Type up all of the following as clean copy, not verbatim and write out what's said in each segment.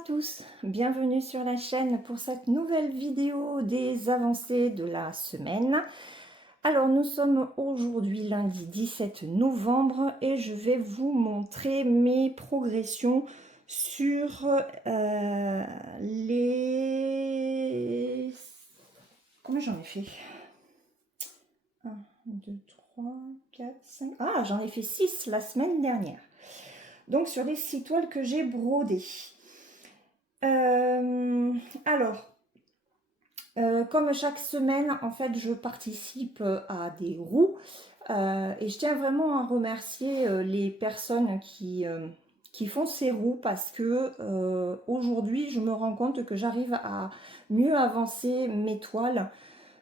à tous, bienvenue sur la chaîne pour cette nouvelle vidéo des avancées de la semaine. Alors nous sommes aujourd'hui lundi 17 novembre et je vais vous montrer mes progressions sur les... Combien j'en ai fait? 1, 2, 3, 4, 5... Ah, j'en ai fait 6 la semaine dernière. Donc sur les 6 toiles que j'ai brodées. Comme chaque semaine, en fait, je participe à des roues et je tiens vraiment à remercier les personnes qui font ces roues parce que aujourd'hui, je me rends compte que j'arrive à mieux avancer mes toiles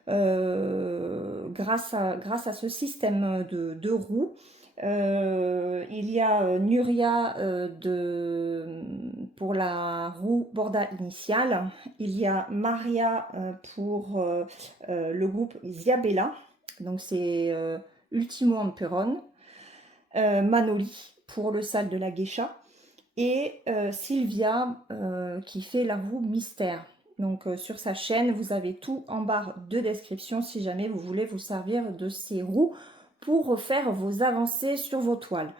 grâce à ce système de roues. Il y a Nuria pour la roue borda initiale. Il y a Maria pour le groupe Ziabella. Donc c'est Ultimo Amperon. Manoli pour le sale de la geisha. Et Sylvia qui fait la roue mystère. Donc sur sa chaîne, vous avez tout en barre de description si jamais vous voulez vous servir de ces roues pour faire vos avancées sur vos toiles.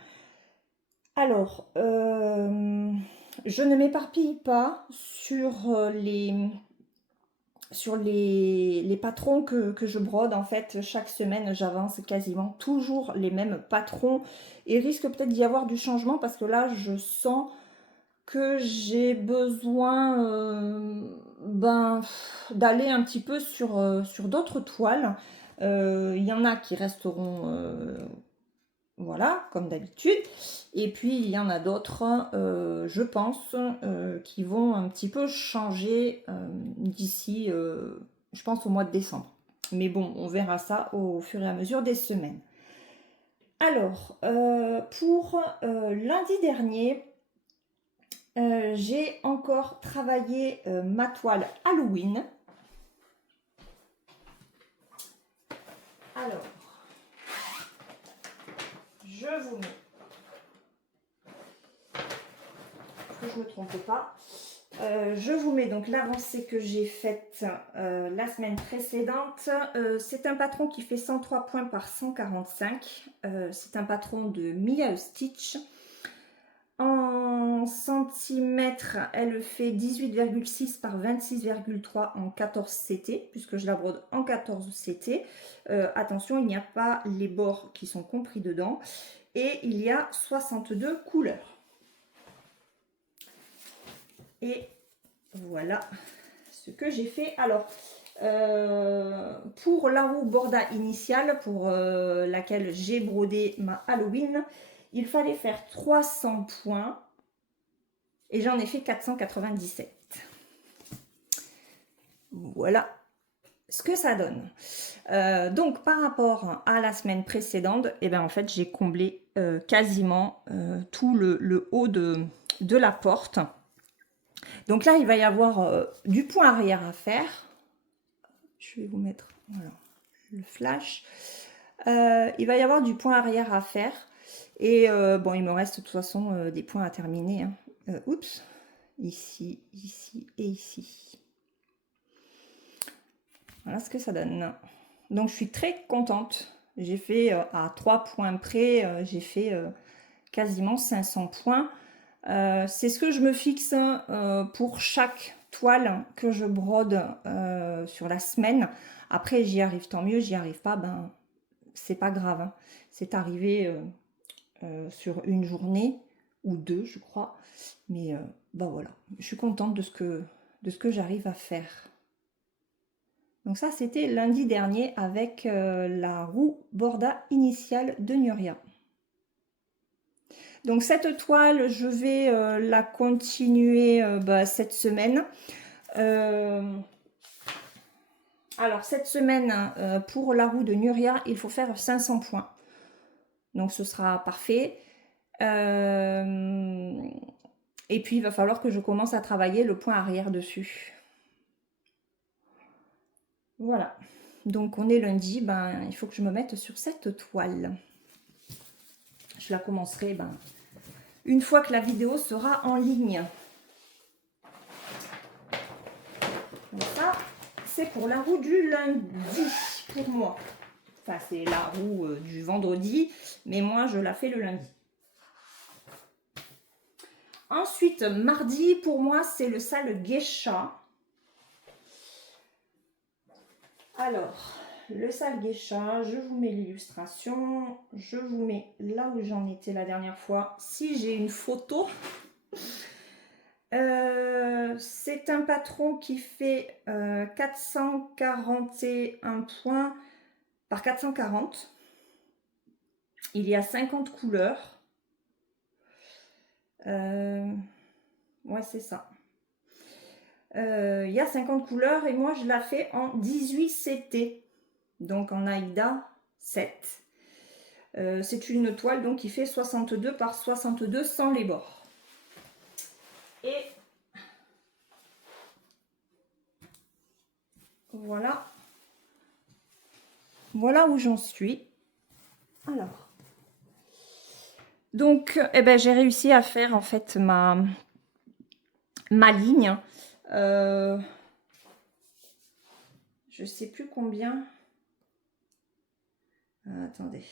Alors, je ne m'éparpille pas sur les patrons que je brode. En fait, chaque semaine, j'avance quasiment toujours les mêmes patrons. Et risque peut-être d'y avoir du changement parce que là, je sens que j'ai besoin d'aller un petit peu sur d'autres toiles. Il y en a qui resteront voilà, comme d'habitude. Et puis, il y en a d'autres, je pense, qui vont un petit peu changer d'ici, je pense, au mois de décembre. Mais bon, on verra ça au fur et à mesure des semaines. Alors, pour lundi dernier, j'ai encore travaillé ma toile Halloween. Alors, je vous mets, que je ne me trompe pas, je vous mets donc l'avancée que j'ai faite la semaine précédente. C'est un patron qui fait 103 points par 145. C'est un patron de Mia Stitch. En centimètres, elle fait 18,6 par 26,3 en 14 CT, puisque je la brode en 14 CT. Attention, il n'y a pas les bords qui sont compris dedans. Et il y a 62 couleurs. Et voilà ce que j'ai fait. Alors, pour la roue borda initiale, pour laquelle j'ai brodé ma Halloween, il fallait faire 300 points et j'en ai fait 497. Voilà ce que ça donne. Donc par rapport à la semaine précédente, et ben en fait j'ai comblé quasiment tout le haut de la porte. Donc là il va y avoir du point arrière à faire. Je vais vous mettre voilà, le flash. Il va y avoir du point arrière à faire. Et bon, il me reste de toute façon des points à terminer. Hein. Oups, ici, ici et ici. Voilà ce que ça donne. Donc je suis très contente. J'ai fait à 3 points près, j'ai fait quasiment 500 points. C'est ce que je me fixe pour chaque toile que je brode sur la semaine. Après, j'y arrive, tant mieux. J'y arrive pas, ben c'est pas grave. Hein. C'est arrivé sur une journée ou deux, je crois. Mais ben voilà, je suis contente de ce que j'arrive à faire. Donc ça, c'était lundi dernier avec la roue borda initiale de Nuria. Donc cette toile, je vais la continuer cette semaine. Alors cette semaine, pour la roue de Nuria, il faut faire 500 points. Donc ce sera parfait. Et puis il va falloir que je commence à travailler le point arrière dessus. Voilà. Donc on est lundi, ben, il faut que je me mette sur cette toile. Je la commencerai une fois que la vidéo sera en ligne. Donc ça, c'est pour la roue du lundi, pour moi. Enfin, c'est la roue du vendredi, mais moi, je la fais le lundi. Ensuite, mardi, pour moi, c'est le sale geisha. Alors, le sale geisha, je vous mets l'illustration. Je vous mets là où j'en étais la dernière fois. Si j'ai une photo... c'est un patron qui fait 441 points par 440. Il y a 50 couleurs. Ouais, c'est ça. Il y a 50 couleurs et moi je la fais en 18 CT. Donc en Aïda 7. C'est une toile donc qui fait 62 par 62 sans les bords. Et voilà. Voilà où j'en suis. Alors. Donc, eh ben, j'ai réussi à faire en fait ma ligne. Je sais plus combien. Attendez.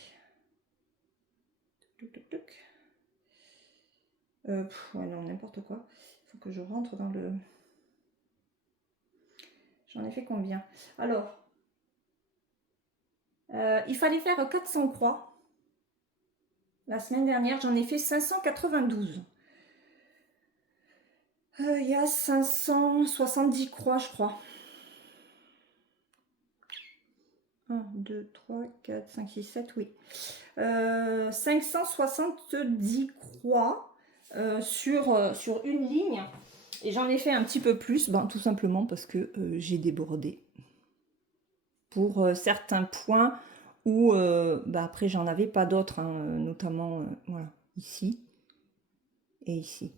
Ouais, non, n'importe quoi. Il faut que je rentre dans le... J'en ai fait combien? Alors, il fallait faire 400 croix. La semaine dernière, j'en ai fait 592. Il y a 570 croix, je crois. 1, 2, 3, 4, 5, 6, 7, oui. 570 croix sur une ligne. Et j'en ai fait un petit peu plus, tout simplement parce que j'ai débordé. Pour certains points où après j'en avais pas d'autres, hein, notamment voilà, ici et ici.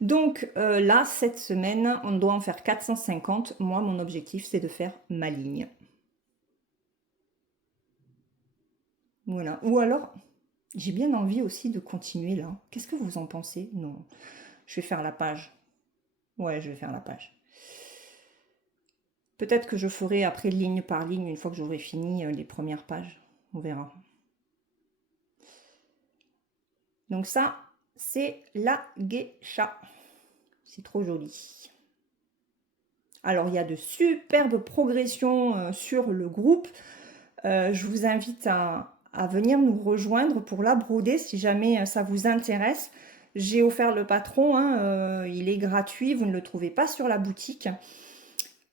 Donc là, cette semaine, on doit en faire 450. Moi, mon objectif, c'est de faire ma ligne. Voilà. Ou alors, j'ai bien envie aussi de continuer là. Qu'est-ce que vous en pensez? Non, je vais faire la page. Ouais, je vais faire la page. Peut-être que je ferai après ligne par ligne une fois que j'aurai fini les premières pages. On verra. Donc ça, c'est la geisha. C'est trop joli. Alors, il y a de superbes progressions sur le groupe. Je vous invite à venir nous rejoindre pour la broder si jamais ça vous intéresse. J'ai offert le patron, hein, il est gratuit, vous ne le trouvez pas sur la boutique.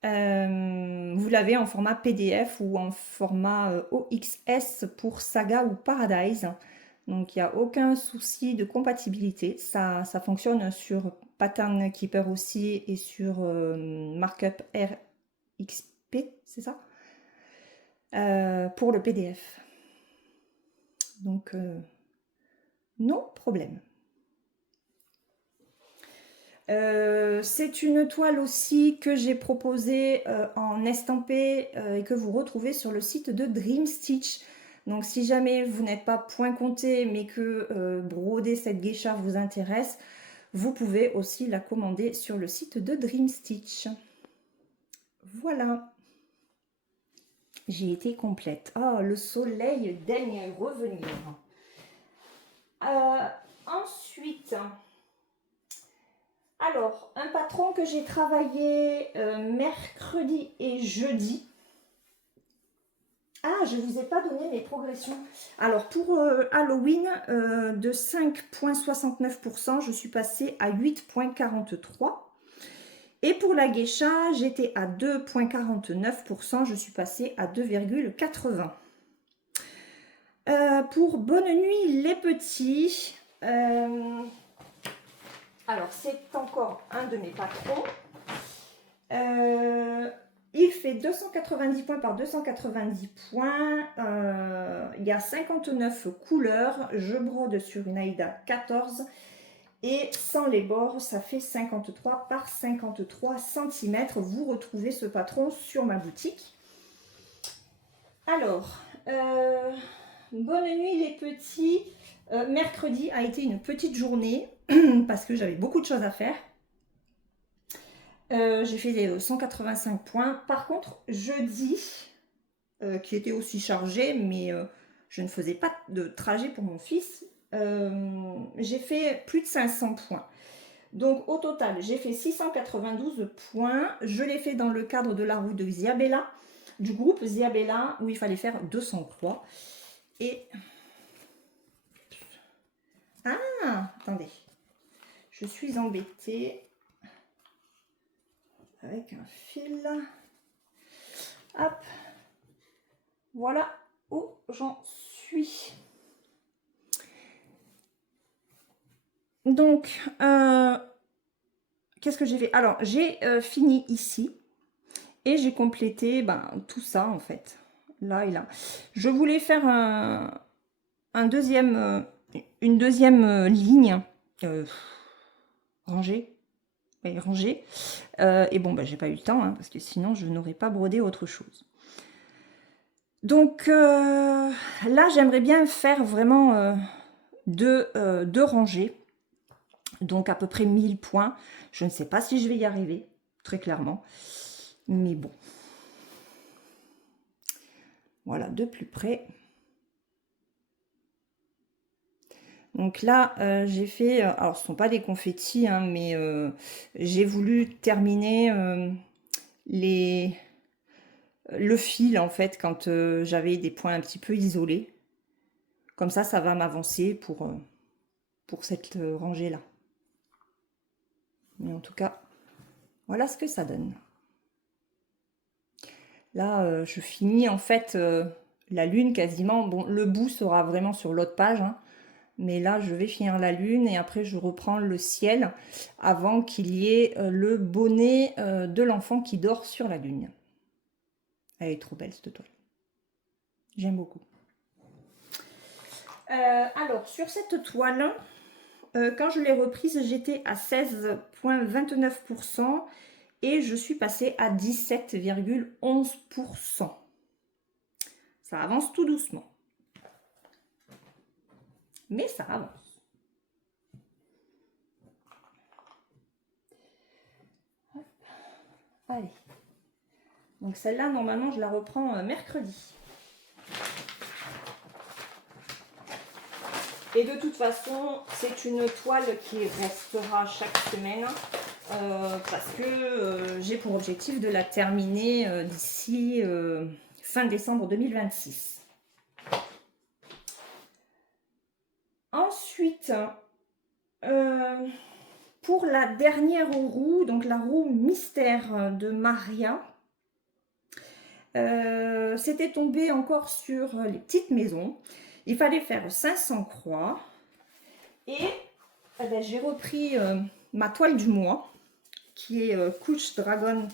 Vous l'avez en format PDF ou en format OXS pour Saga ou Paradise. Donc il n'y a aucun souci de compatibilité. Ça fonctionne sur Pattern Keeper aussi et sur Markup RXP, c'est ça? Pour le PDF. Donc non problème. C'est une toile aussi que j'ai proposée en estampé et que vous retrouvez sur le site de Dream Stitch. Donc si jamais vous n'êtes pas point compté mais que broder cette geisha vous intéresse, vous pouvez aussi la commander sur le site de Dream Stitch. Voilà. J'ai été complète. Oh, le soleil daigne revenir. Ensuite... Alors, un patron que j'ai travaillé mercredi et jeudi. Ah, je ne vous ai pas donné mes progressions. Alors, pour Halloween, de 5,69%, je suis passée à 8,43%. Et pour la geisha, j'étais à 2,49%, je suis passée à 2,80%. Pour Bonne Nuit les petits... alors, c'est encore un de mes patrons. Il fait 290 points par 290 points. Il y a 59 couleurs. Je brode sur une Aïda 14. Et sans les bords, ça fait 53 par 53 cm. Vous retrouvez ce patron sur ma boutique. Alors, bonne nuit les petits. Mercredi a été une petite journée parce que j'avais beaucoup de choses à faire. J'ai fait 185 points. Par contre, jeudi, qui était aussi chargé, mais je ne faisais pas de trajet pour mon fils, j'ai fait plus de 500 points. Donc au total, j'ai fait 692 points. Je l'ai fait dans le cadre de la roue de Ziabella, du groupe Ziabella, où il fallait faire 200 croix. Et... Ah, attendez. Je suis embêtée avec un fil. Hop. Voilà où j'en suis. Donc, qu'est-ce que j'ai fait? Alors, j'ai fini ici et j'ai complété tout ça en fait. Là et là. Je voulais faire une deuxième ligne rangée. Oui, rangée. Et bon, j'ai pas eu le temps hein, parce que sinon je n'aurais pas brodé autre chose. Donc là, j'aimerais bien faire vraiment deux rangées. Donc à peu près 1000 points. Je ne sais pas si je vais y arriver, très clairement. Mais bon. Voilà, de plus près. Donc là, j'ai fait... alors, ce ne sont pas des confettis, hein, mais j'ai voulu terminer le fil, en fait, quand j'avais des points un petit peu isolés. Comme ça va m'avancer pour cette rangée-là. Mais en tout cas, voilà ce que ça donne. Là, je finis en fait la lune quasiment. Bon, le bout sera vraiment sur l'autre page. Hein, mais là, je vais finir la lune et après, je reprends le ciel avant qu'il y ait le bonnet de l'enfant qui dort sur la lune. Elle est trop belle, cette toile. J'aime beaucoup. Alors, sur cette toile, quand je l'ai reprise, j'étais à 16,29%. Et je suis passée à 17,11%. Ça avance tout doucement. Mais ça avance. Hop. Allez. Donc celle-là, normalement, je la reprends mercredi. Et de toute façon, c'est une toile qui restera chaque semaine. Parce que j'ai pour objectif de la terminer d'ici fin décembre 2026. Ensuite, pour la dernière roue, donc la roue mystère de Maria, c'était tombé encore sur les petites maisons. Il fallait faire 500 croix. Et j'ai repris ma toile du mois, qui est Couch Dragon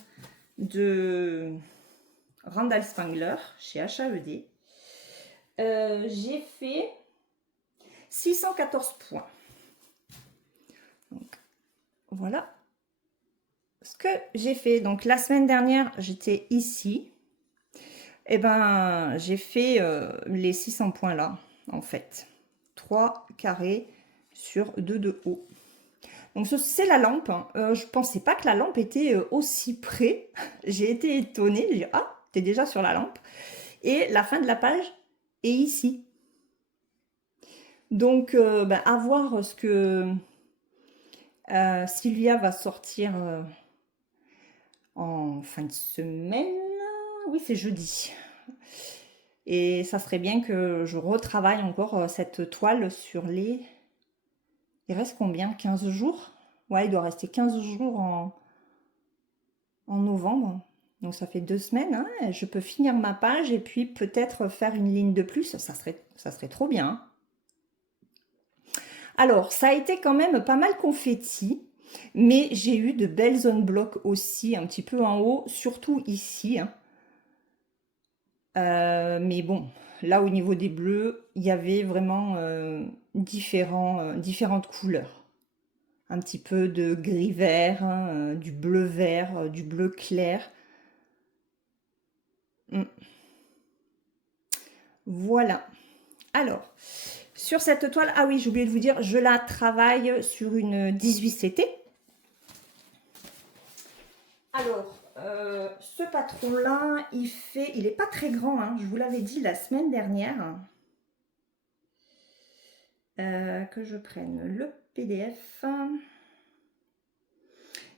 de Randall Spangler chez HAED. J'ai fait 614 points. Donc, voilà ce que j'ai fait. Donc la semaine dernière, j'étais ici. Et j'ai fait les 600 points là, en fait. 3 carrés sur 2 de haut. Donc c'est la lampe. Hein. Je pensais pas que la lampe était aussi près. J'ai été étonnée. J'ai dit, ah, t'es déjà sur la lampe. Et la fin de la page est ici. Donc, à voir ce que Sylvia va sortir en fin de semaine. Oui, c'est jeudi. Et ça serait bien que je retravaille encore cette toile sur les... Il reste combien? 15 jours? Ouais, il doit rester 15 jours en novembre. Donc ça fait 2 semaines. Hein. Je peux finir ma page et puis peut-être faire une ligne de plus. Ça serait trop bien. Alors, ça a été quand même pas mal confetti. Mais j'ai eu de belles zones blocs aussi, un petit peu en haut, surtout ici. Hein. Mais bon, là au niveau des bleus, il y avait vraiment différentes couleurs. Un petit peu de gris vert, hein, du bleu vert, du bleu clair. Voilà. Alors, sur cette toile, ah oui, j'ai oublié de vous dire, je la travaille sur une 18 CT. Alors, ce patron-là, il est pas très grand, hein, je vous l'avais dit la semaine dernière. Que je prenne le PDF.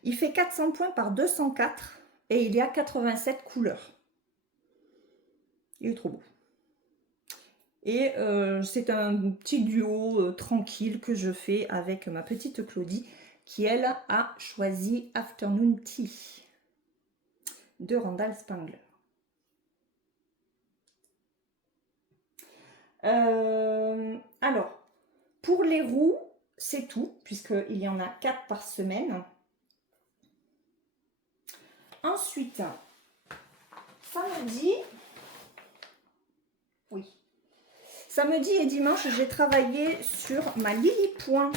Il fait 400 points par 204 et il y a 87 couleurs. Il est trop beau. Et c'est un petit duo tranquille que je fais avec ma petite Claudie qui, elle, a choisi Afternoon Tea de Randall Spangler. Alors, pour les roues, c'est tout, puisqu'il y en a 4 par semaine. Ensuite, samedi, oui, samedi et dimanche, j'ai travaillé sur ma Lily Point.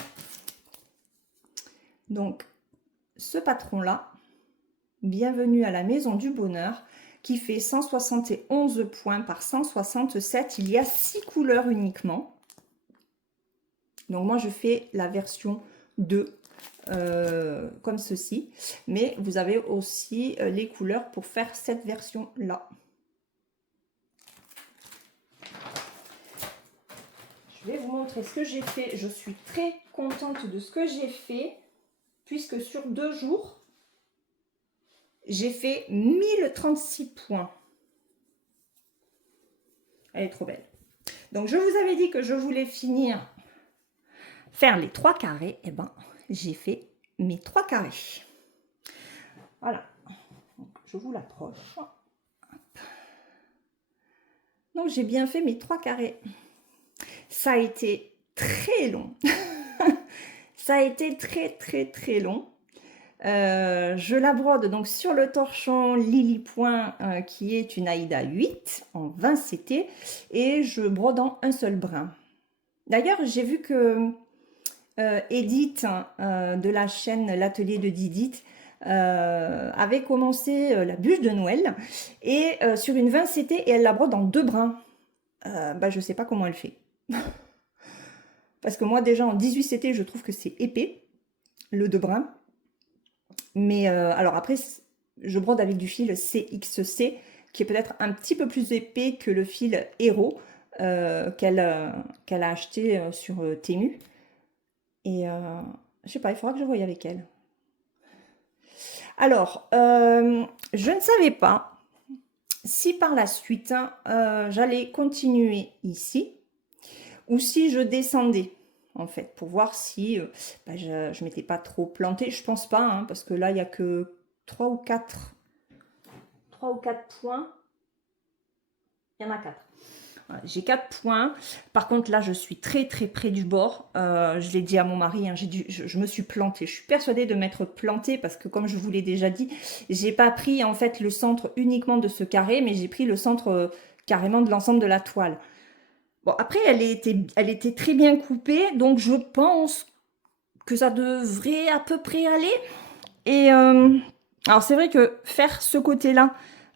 Donc, ce patron-là, bienvenue à la Maison du Bonheur, qui fait 171 points par 167. Il y a 6 couleurs uniquement. Donc, moi, je fais la version 2, comme ceci. Mais vous avez aussi les couleurs pour faire cette version-là. Je vais vous montrer ce que j'ai fait. Je suis très contente de ce que j'ai fait, puisque sur 2 jours, j'ai fait 1036 points. Elle est trop belle. Donc, je vous avais dit que je voulais faire les 3 carrés. Et ben, j'ai fait mes 3 carrés. Voilà. Donc, je vous l'approche. Donc, j'ai bien fait mes 3 carrés. Ça a été très long. Ça a été très long. Je la brode donc sur le torchon Lily Point qui est une Aïda 8 en 20 CT et je brode en un seul brin. D'ailleurs, j'ai vu que Edith de la chaîne L'Atelier de Didith avait commencé la bûche de Noël et sur une 20 CT et elle la brode en 2 brins. Je sais pas comment elle fait. Parce que moi déjà en 18 CT je trouve que c'est épais le 2 brins. Mais alors après, je brode avec du fil CXC qui est peut-être un petit peu plus épais que le fil Hero qu'elle a acheté sur Temu. Et je sais pas, il faudra que je voie avec elle. Alors, je ne savais pas si par la suite j'allais continuer ici ou si je descendais. En fait, pour voir si je m'étais pas trop plantée. Je pense pas, hein, parce que là, il n'y a que 3 ou 4 points. Il y en a 4. Voilà, j'ai 4 points. Par contre, là, je suis très près du bord. Je l'ai dit à mon mari, hein, je me suis plantée. Je suis persuadée de m'être plantée parce que, comme je vous l'ai déjà dit, j'ai pas pris en fait le centre uniquement de ce carré, mais j'ai pris le centre carrément de l'ensemble de la toile. Bon, après, elle était très bien coupée, donc je pense que ça devrait à peu près aller. Et alors, c'est vrai que faire ce côté-là,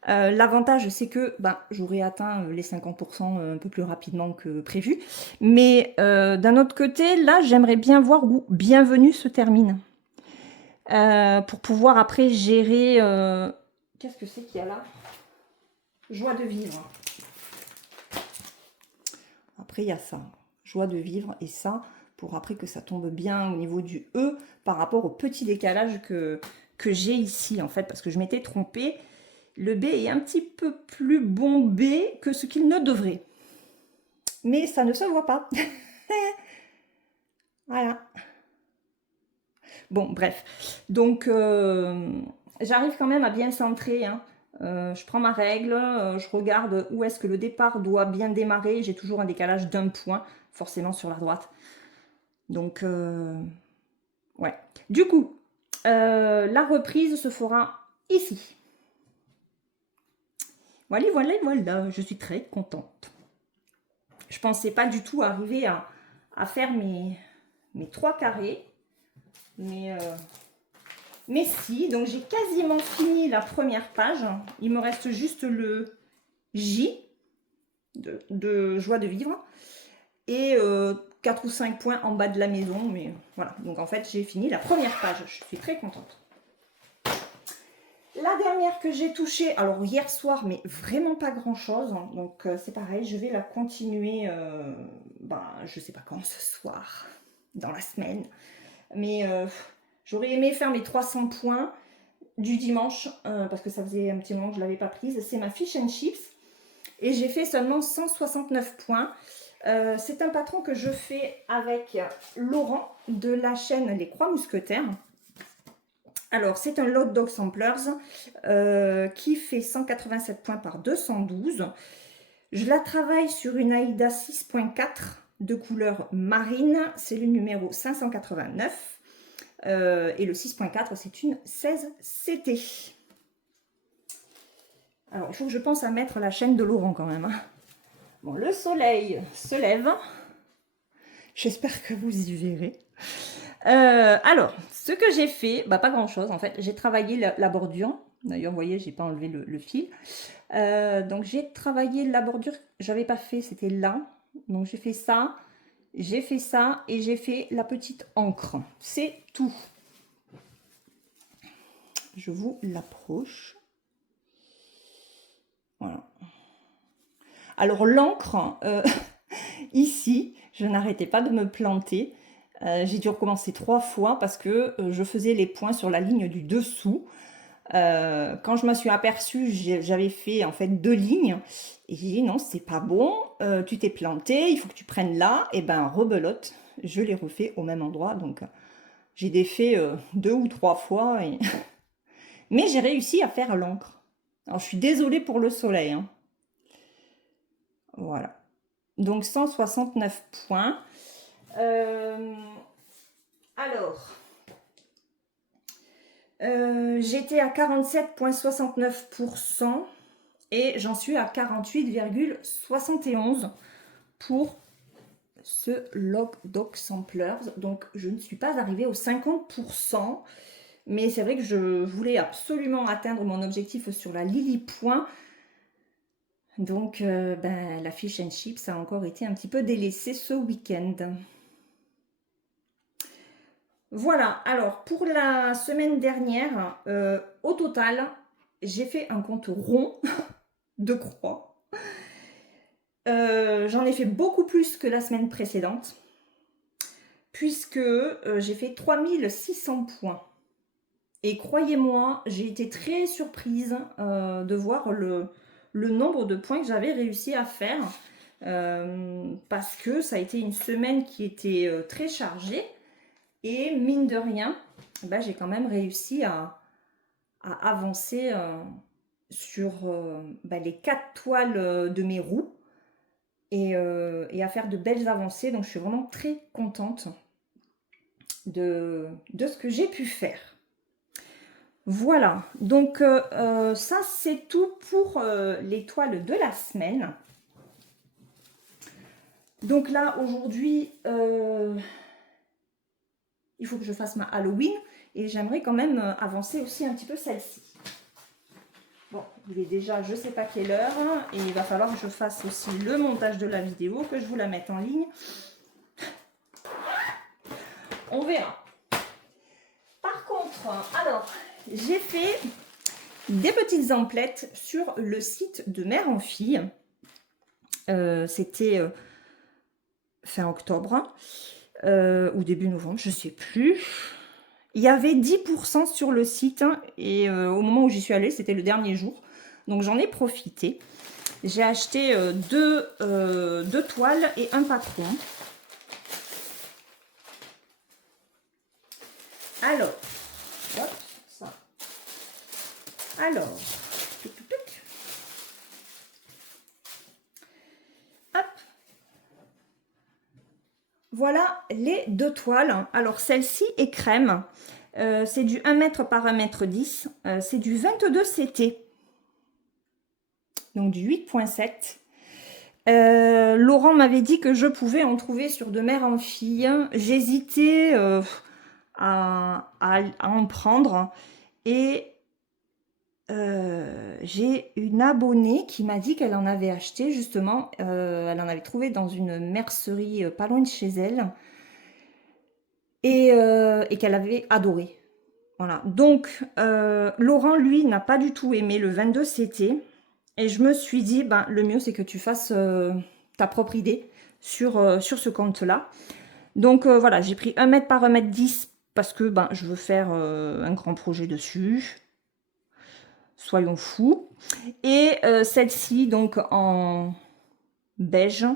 l'avantage, c'est que j'aurais atteint les 50% un peu plus rapidement que prévu. Mais d'un autre côté, là, j'aimerais bien voir où Bienvenue se termine. Pour pouvoir après gérer... Qu'est-ce que c'est qu'il y a là? Joie de vivre. Après, il y a ça, joie de vivre, et ça, pour après que ça tombe bien au niveau du E, par rapport au petit décalage que j'ai ici, en fait, parce que je m'étais trompée. Le B est un petit peu plus bombé que ce qu'il ne devrait. Mais ça ne se voit pas. Voilà. Bon, bref. Donc, j'arrive quand même à bien centrer, hein. Je prends ma règle, je regarde où est-ce que le départ doit bien démarrer. J'ai toujours un décalage d'un point, forcément sur la droite. Donc, ouais. Du coup, la reprise se fera ici. Voilà, je suis très contente. Je pensais pas du tout arriver à faire mes 3 carrés. Mais si, donc j'ai quasiment fini la première page. Il me reste juste le J de joie de vivre. Et 4 ou 5 points en bas de la maison. Mais voilà, donc en fait j'ai fini la première page. Je suis très contente. La la dernière que j'ai touchée, alors hier soir, mais vraiment pas grand chose. Donc c'est pareil, je vais la continuer, je sais pas quand, ce soir, dans la semaine. Mais j'aurais aimé faire mes 300 points du dimanche, parce que ça faisait un petit moment que je ne l'avais pas prise. C'est ma Fish and Chips. Et j'ai fait seulement 169 points. C'est un patron que je fais avec Laurent de la chaîne Les Croix Mousquetaires. Alors, c'est un Lot Dog Samplers qui fait 187 points par 212. Je la travaille sur une Aïda 6.4 de couleur marine. C'est le numéro 589. Et le 6.4, c'est une 16 CT. Alors, il faut que je pense à mettre la chaîne de Laurent quand même. Bon, le soleil se lève. J'espère que vous y verrez. Alors, ce que j'ai fait, pas grand chose en fait. J'ai travaillé la bordure. D'ailleurs, vous voyez, j'ai pas enlevé le fil. Donc, j'ai travaillé la bordure. J'avais pas fait, c'était là. Donc, j'ai fait ça et j'ai fait la petite encre. C'est tout. Je vous l'approche. Voilà. Alors, l'encre, ici, je n'arrêtais pas de me planter. J'ai dû recommencer 3 fois parce que je faisais les points sur la ligne du dessous. Quand je me suis aperçue, j'avais fait en fait 2 lignes. Et j'ai dit non, c'est pas bon, tu t'es planté, il faut que tu prennes là. Et ben rebelote, je l'ai refait au même endroit. Donc j'ai défait 2 ou 3 fois. Mais j'ai réussi à faire l'encre. Alors je suis désolée pour le soleil. Hein. Voilà. Donc 169 points. Alors, j'étais à 47,69% et j'en suis à 48,71 pour ce Lot Dog Samplers. Donc, je ne suis pas arrivée aux 50%, mais c'est vrai que je voulais absolument atteindre mon objectif sur la Lily Point. Donc, la Fish and Chips a encore été un petit peu délaissée ce week-end. Voilà, alors pour la semaine dernière, au total, j'ai fait un compte rond de croix. J'en ai fait beaucoup plus que la semaine précédente, puisque j'ai fait 3600 points. Et croyez-moi, j'ai été très surprise de voir le nombre de points que j'avais réussi à faire, parce que ça a été une semaine qui était très chargée. Et mine de rien, j'ai quand même réussi à avancer sur les 4 toiles de mes roues et à faire de belles avancées. Donc je suis vraiment très contente de ce que j'ai pu faire. Voilà, donc ça c'est tout pour les toiles de la semaine. Donc là aujourd'hui, il faut que je fasse ma Halloween et j'aimerais quand même avancer aussi un petit peu celle-ci. Bon, il est déjà je sais pas quelle heure et il va falloir que je fasse aussi le montage de la vidéo, que je vous la mette en ligne. On verra. Par contre, alors, j'ai fait des petites emplettes sur le site de Mère en Fille. C'était fin octobre ou début novembre, je sais plus. Il y avait 10% sur le site et au moment où j'y suis allée, c'était le dernier jour. Donc j'en ai profité. J'ai acheté deux toiles et un patron. Alors, hop, ça. Alors, hop. Voilà les 2 toiles. Alors celle-ci est crème. C'est du 1 mètre par 1,10 m. C'est du 22 CT. Donc du 8,7. Laurent m'avait dit que je pouvais en trouver sur de Mère en Fille. J'hésitais à en prendre. Et j'ai une abonnée qui m'a dit qu'elle en avait acheté justement. Elle en avait trouvé dans une mercerie pas loin de chez elle. Et qu'elle avait adoré. Voilà, donc Laurent, lui, n'a pas du tout aimé le 22 CT. Et je me suis dit, ben, le mieux, c'est que tu fasses ta propre idée sur ce compte-là. Donc voilà, j'ai pris 1 mètre par 1 m 10 parce que ben, je veux faire un grand projet dessus. Soyons fous. Et celle-ci, donc en beige,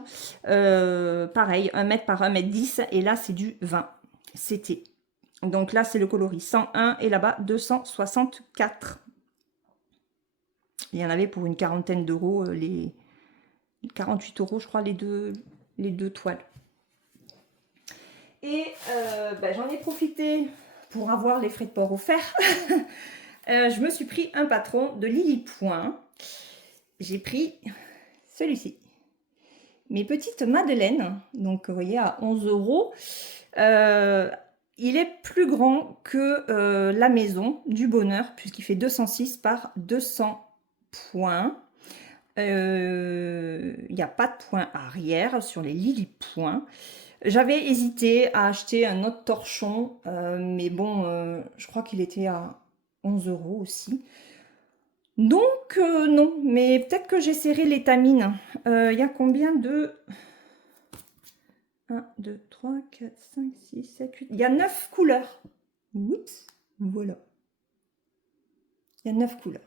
pareil, 1 mètre par 1 m 10. Et là, c'est du 20 CT. Donc là, c'est le coloris 101 et là-bas 264. Il y en avait pour une quarantaine d'euros, les 48 euros, je crois, les deux toiles. Et ben, j'en ai profité pour avoir les frais de port offerts. Je me suis pris un patron de Lily Point. J'ai pris celui-ci. Mes petites madeleines, donc vous voyez, à 11 euros. Il est plus grand que la maison du bonheur, puisqu'il fait 206 par 200 points. Il n'y a pas de point arrière sur les Lily Points. J'avais hésité à acheter un autre torchon, mais bon, je crois qu'il était à 11 euros aussi. Donc non, mais peut-être que j'essaierai l'étamine. Il y a combien de... 1, 2, 3, 4, 5, 6, 7, 8... Il y a 9 couleurs. Oups, voilà. Il y a 9 couleurs.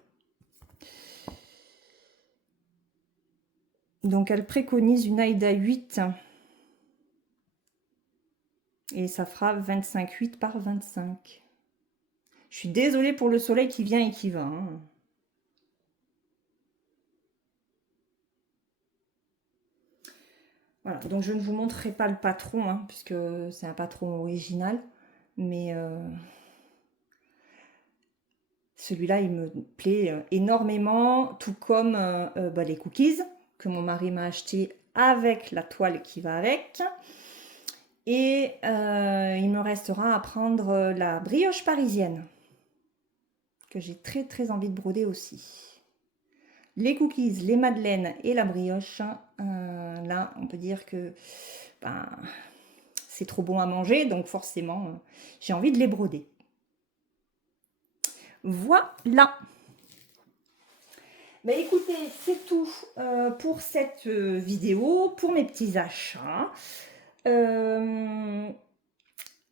Donc elle préconise une Aïda 8. Et ça fera 25,8 par 25. Je suis désolée pour le soleil qui vient et qui va. Hein. Voilà, donc je ne vous montrerai pas le patron, hein, puisque c'est un patron original. Mais celui-là, il me plaît énormément, tout comme bah, les cookies que mon mari m'a acheté avec la toile qui va avec. Et il me restera à prendre la brioche parisienne, que j'ai très très envie de broder aussi. Les cookies, les madeleines et la brioche, là, on peut dire que ben, c'est trop bon à manger, donc forcément, j'ai envie de les broder. Voilà. Ben, écoutez, c'est tout pour cette vidéo, pour mes petits achats.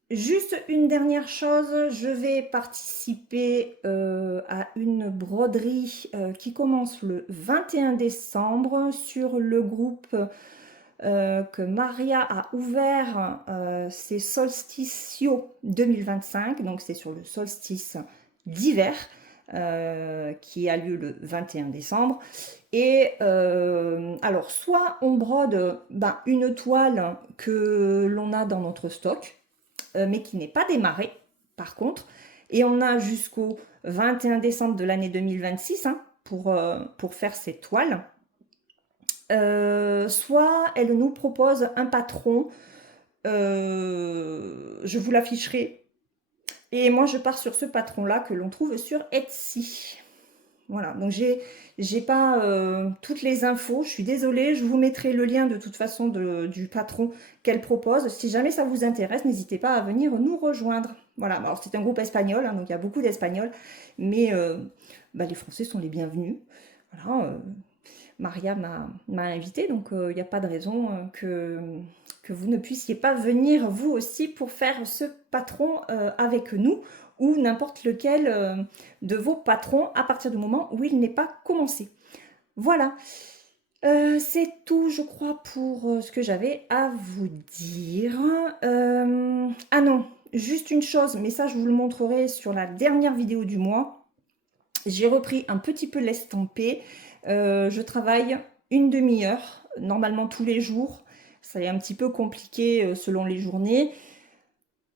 Juste une dernière chose, je vais participer à une broderie qui commence le 21 décembre sur le groupe que Maria a ouvert, c'est Solsticio 2025, donc c'est sur le solstice d'hiver qui a lieu le 21 décembre. Et alors, soit on brode une toile que l'on a dans notre stock, mais qui n'est pas démarrée, par contre. Et on a jusqu'au 21 décembre de l'année 2026 hein, pour faire cette toile. Soit elle nous propose un patron, je vous l'afficherai. Et moi, je pars sur ce patron-là que l'on trouve sur Etsy. Voilà, donc j'ai pas toutes les infos, je suis désolée, je vous mettrai le lien de toute façon du patron qu'elle propose. Si jamais ça vous intéresse, n'hésitez pas à venir nous rejoindre. Voilà, alors c'est un groupe espagnol, hein, donc il y a beaucoup d'Espagnols, mais les Français sont les bienvenus. Voilà, Maria m'a invitée, donc il n'y a pas de raison que vous ne puissiez pas venir vous aussi pour faire ce patron avec nous ou n'importe lequel de vos patrons à partir du moment où il n'est pas commencé. Voilà, c'est tout je crois pour ce que j'avais à vous dire. Ah non, juste une chose, mais ça je vous le montrerai sur la dernière vidéo du mois. J'ai repris un petit peu l'estampé. Je travaille une demi-heure, normalement tous les jours. Ça est un petit peu compliqué selon les journées.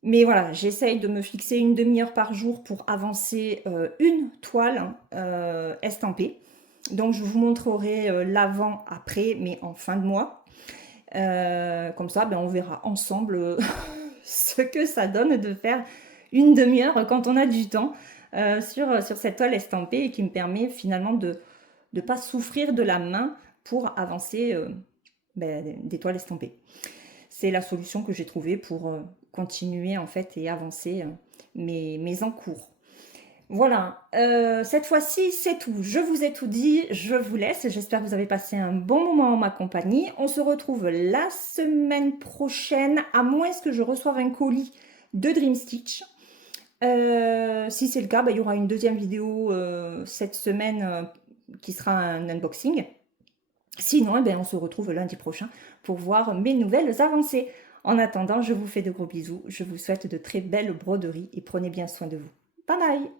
Mais voilà, j'essaye de me fixer une demi-heure par jour pour avancer une toile estampée. Donc je vous montrerai l'avant-après, mais en fin de mois. Comme ça, on verra ensemble ce que ça donne de faire une demi-heure quand on a du temps sur cette toile estampée et qui me permet finalement de ne pas souffrir de la main pour avancer des toiles estampées. C'est la solution que j'ai trouvée pour continuer en fait et avancer mes encours. Voilà, cette fois-ci, c'est tout. Je vous ai tout dit, je vous laisse. J'espère que vous avez passé un bon moment en ma compagnie. On se retrouve la semaine prochaine, à moins que je reçoive un colis de Dream Stitch. Si c'est le cas, bah, il y aura une deuxième vidéo cette semaine qui sera un unboxing. Sinon, eh ben, on se retrouve lundi prochain pour voir mes nouvelles avancées. En attendant, je vous fais de gros bisous. Je vous souhaite de très belles broderies et prenez bien soin de vous. Bye bye!